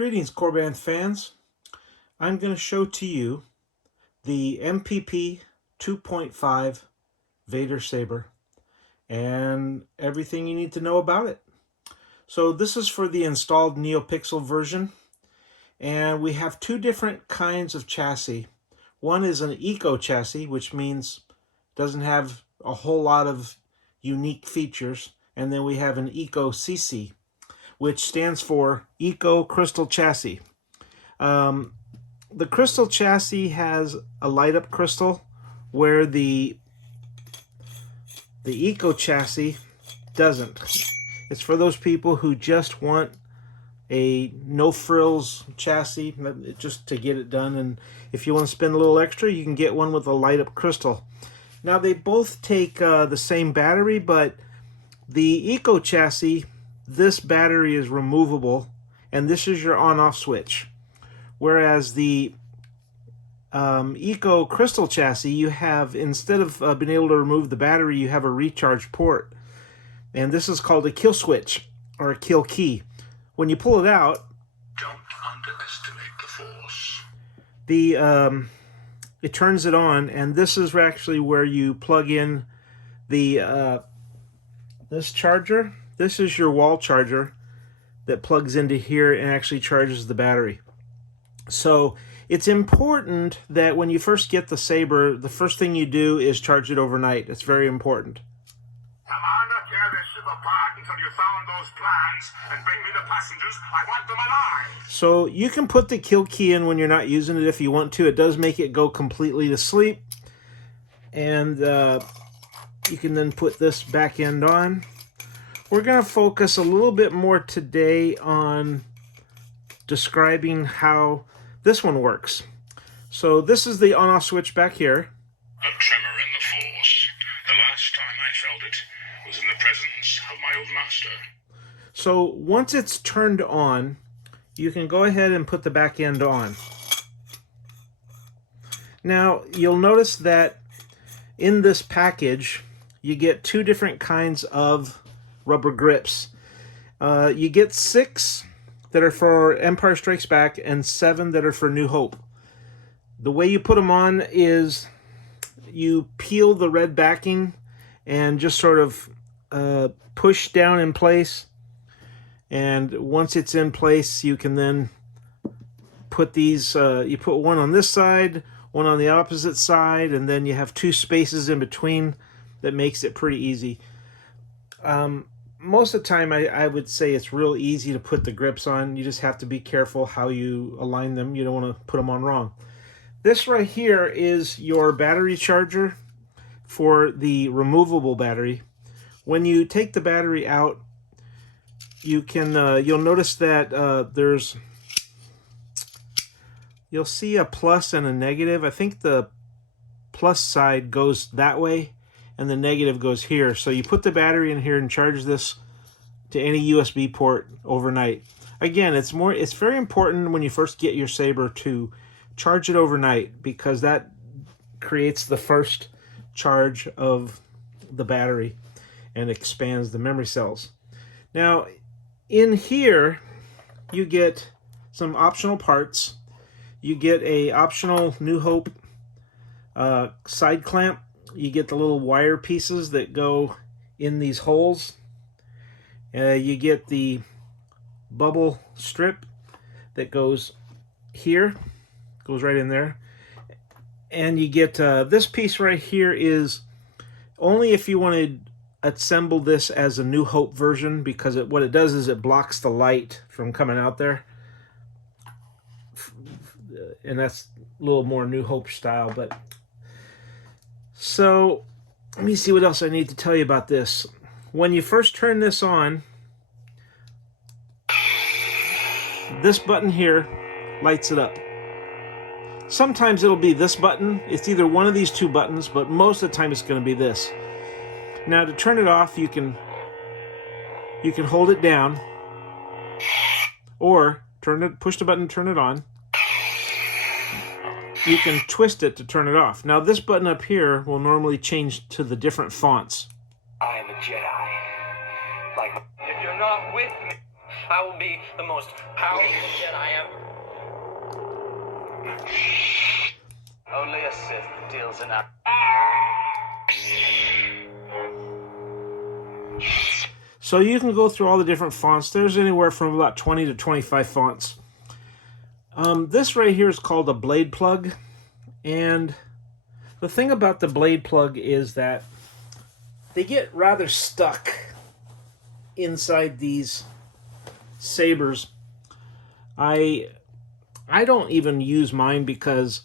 Greetings, Korbanth fans. I'm going to show to you the MPP 2.5 Vader saber and everything you need to know about it. So this is for the installed NeoPixel version, and we have two different kinds of chassis. One is an eco chassis, which means it doesn't have a whole lot of unique features, and then we have an eco CC, which stands for Eco Crystal Chassis. The crystal chassis has a light-up crystal, where the Eco chassis doesn't. It's for those people who just want a no-frills chassis, just to get it done. And if you want to spend a little extra, you can get one with a light-up crystal. Now, they both take the same battery, but the Eco chassis, this battery is removable, and this is your on-off switch. Whereas the Eco Crystal chassis, you have, instead of being able to remove the battery, you have a recharge port. And this is called a kill switch, or a kill key. When you pull it out, don't underestimate the force. It turns it on, and this is actually where you plug in the this charger. This is your wall charger that plugs into here and actually charges the battery. So it's important that when you first get the saber, the first thing you do is charge it overnight. It's very important. Commander, carry the ship apart until you found those plans and bring me the passengers. I want them alive. So you can put the kill key in when you're not using it if you want to. It does make it go completely to sleep. And you can then put this back end on. We're going to focus a little bit more today on describing how this one works. So this is the on-off switch back here. A tremor in the force. The last time I felt it was in the presence of my old master. So once it's turned on, you can go ahead and put the back end on. Now, you'll notice that in this package, you get two different kinds of rubber grips. You get 6 that are for Empire Strikes Back and 7 that are for New Hope. The way you put them on is you peel the red backing and just sort of push down in place. And once it's in place, you can then put these, you put one on this side, one on the opposite side, and then you have 2 spaces in between. That makes it pretty easy. Most of the time, I would say it's real easy to put the grips on. You just have to be careful how you align them. You don't want to put them on wrong. This right here is your battery charger for the removable battery. When you take the battery out, you can you'll notice that you'll see a plus and a negative. I think the plus side goes that way, and the negative goes here. So you put the battery in here and charge this to any USB port overnight. Again, it's very important when you first get your saber to charge it overnight, because that creates the first charge of the battery and expands the memory cells. Now, in here, you get some optional parts. You get a optional New Hope side clamp. You get the little wire pieces that go in these holes. You get the bubble strip that goes here, goes right in there. And you get this piece right here is only if you want to assemble this as a New Hope version, because what it does is it blocks the light from coming out there. And that's a little more New Hope style, but... So, let me see what else I need to tell you about this. When you first turn this on, this button here lights it up. Sometimes it'll be this button. It's either one of these 2 buttons, but most of the time it's going to be this. Now, to turn it off, you can hold it down, or push the button, turn it on. You can twist it to turn it off. Now, this button up here will normally change to the different fonts. I am a Jedi. Like, if you're not with me, I will be the most powerful Jedi ever. Only a Sith deals in that. So you can go through all the different fonts. There's anywhere from about 20 to 25 fonts. This right here is called a blade plug. And the thing about the blade plug is that they get rather stuck inside these sabers. I don't even use mine because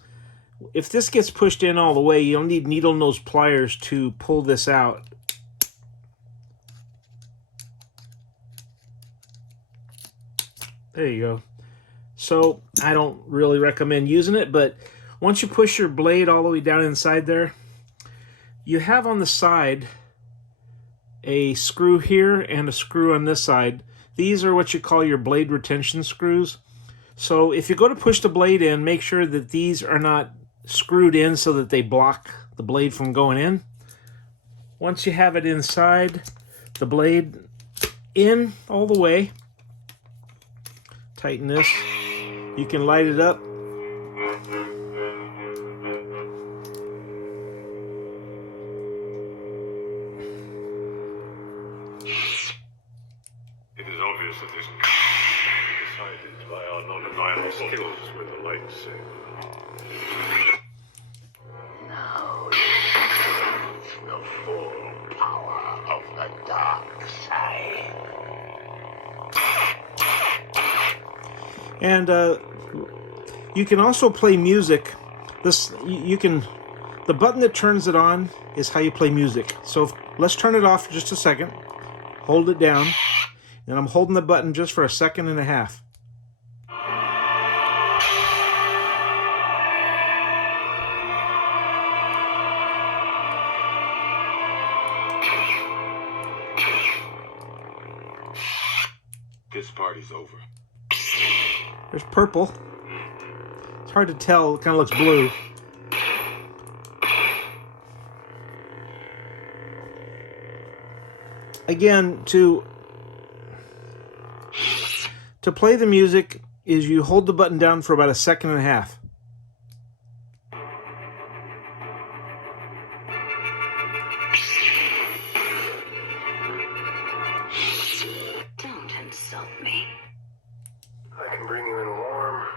if this gets pushed in all the way, you'll need needle nose pliers to pull this out. There you go. So I don't really recommend using it, but once you push your blade all the way down inside there, you have on the side a screw here and a screw on this side. These are what you call your blade retention screws. So if you go to push the blade in, make sure that these are not screwed in so that they block the blade from going in. Once you have it inside, the blade in all the way, tighten this. You can light it up. It is obvious that this decided by our non-violent skills with the lightsaber. Now the full power of the dark side. And you can also play music. The button that turns it on is how you play music. So let's turn it off for just a second. Hold it down. And I'm holding the button just for a second and a half. This party's over. There's purple. It's hard to tell. It kind of looks blue. Again, to play the music is you hold the button down for about a second and a half. Don't insult me. I can bring you in warm,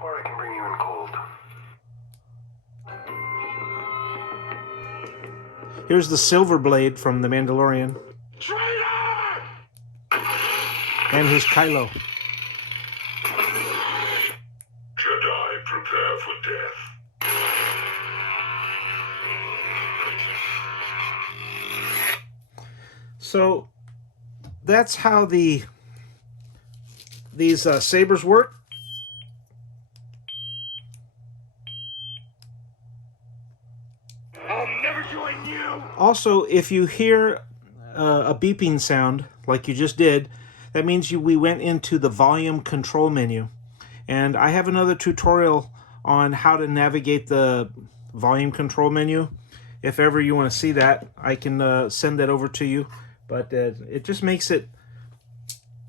or I can bring you in cold. Here's the silver blade from The Mandalorian. Traitor! And here's Kylo. Jedi, prepare for death. So that's how these sabers work. I'll never join you! Also, if you hear a beeping sound like you just did, that means we went into the volume control menu. And I have another tutorial on how to navigate the volume control menu. If ever you want to see that, I can send that over to you. But it just makes it...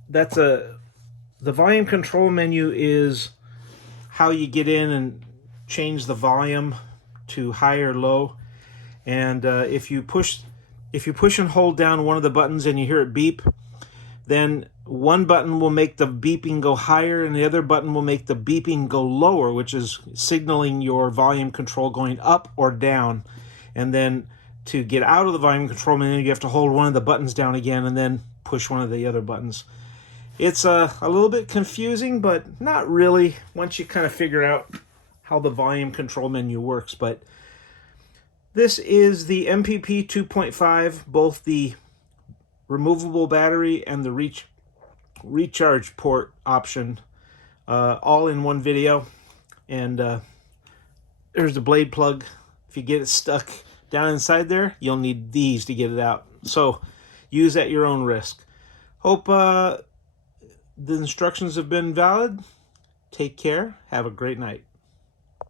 The volume control menu is how you get in and change the volume to high or low. And if you push and hold down one of the buttons and you hear it beep, then one button will make the beeping go higher and the other button will make the beeping go lower, which is signaling your volume control going up or down. And then to get out of the volume control menu, you have to hold one of the buttons down again and then push one of the other buttons. It's a little bit confusing, but not really once you kind of figure out how the volume control menu works. But this is the MPP 2.5, both the removable battery and the recharge port option, all in one video. And there's the blade plug. If you get it stuck down inside there, you'll need these to get it out. So use at your own risk. Hope the instructions have been valid. Take care. Have a great night.